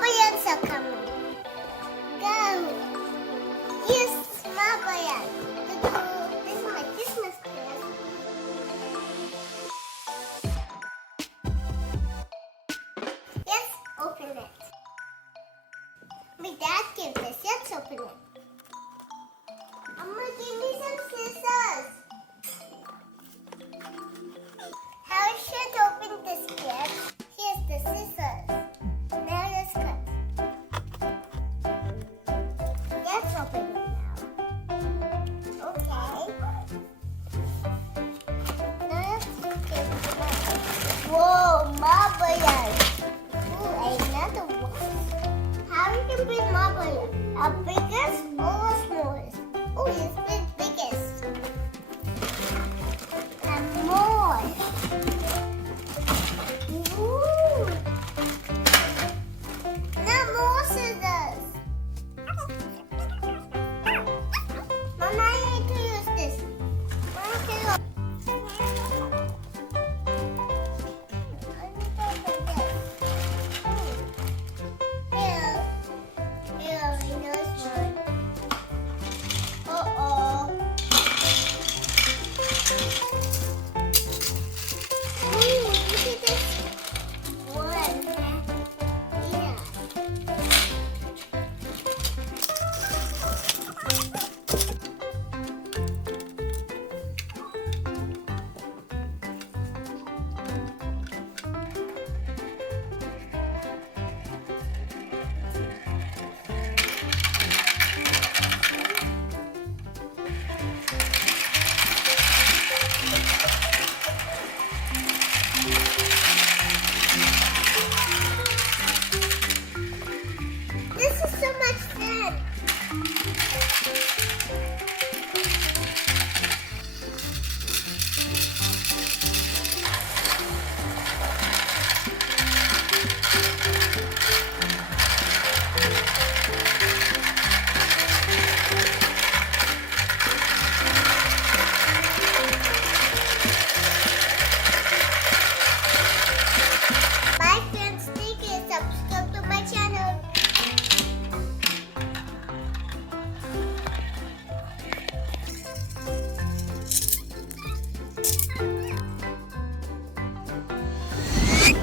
Mabayans are coming. Go. Yes, Mabayan. This is my Christmas present. Yes, open it. My dad gave this. Let's open it. Amma, give me some scissors. How should I open this gift? Here's the scissors. Now let's cut. Let's open it now. Okay. Now let's look at it. Whoa, Mabayan. Ooh, another one. How you can bring Mabayan? A big